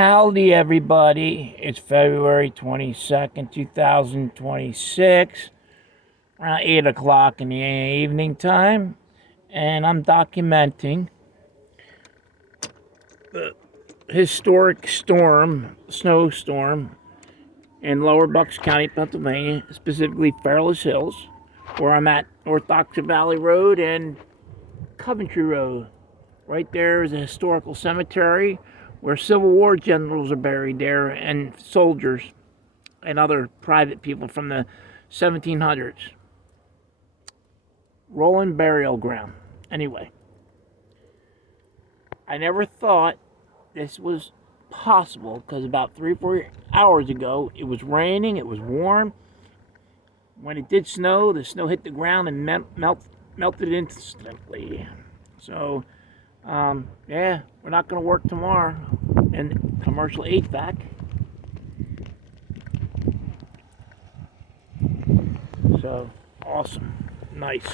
Howdy, everybody. It's February 22nd, 2026, around 8 o'clock in the evening time, and I'm documenting the historic snowstorm in Lower Bucks County, Pennsylvania, specifically Fairless Hills, where I'm at North Oxford Valley Road and Coventry Road. Right there is a historical cemetery where Civil War generals are buried there and soldiers and other private people from the 1700s. Rolling burial ground. Anyway, I never thought this was possible because about 3 or 4 hours ago it was raining, it was warm. When it did snow, the snow hit the ground and melted instantly. So, yeah, we're not going to work tomorrow in commercial HVAC. So, awesome. Nice.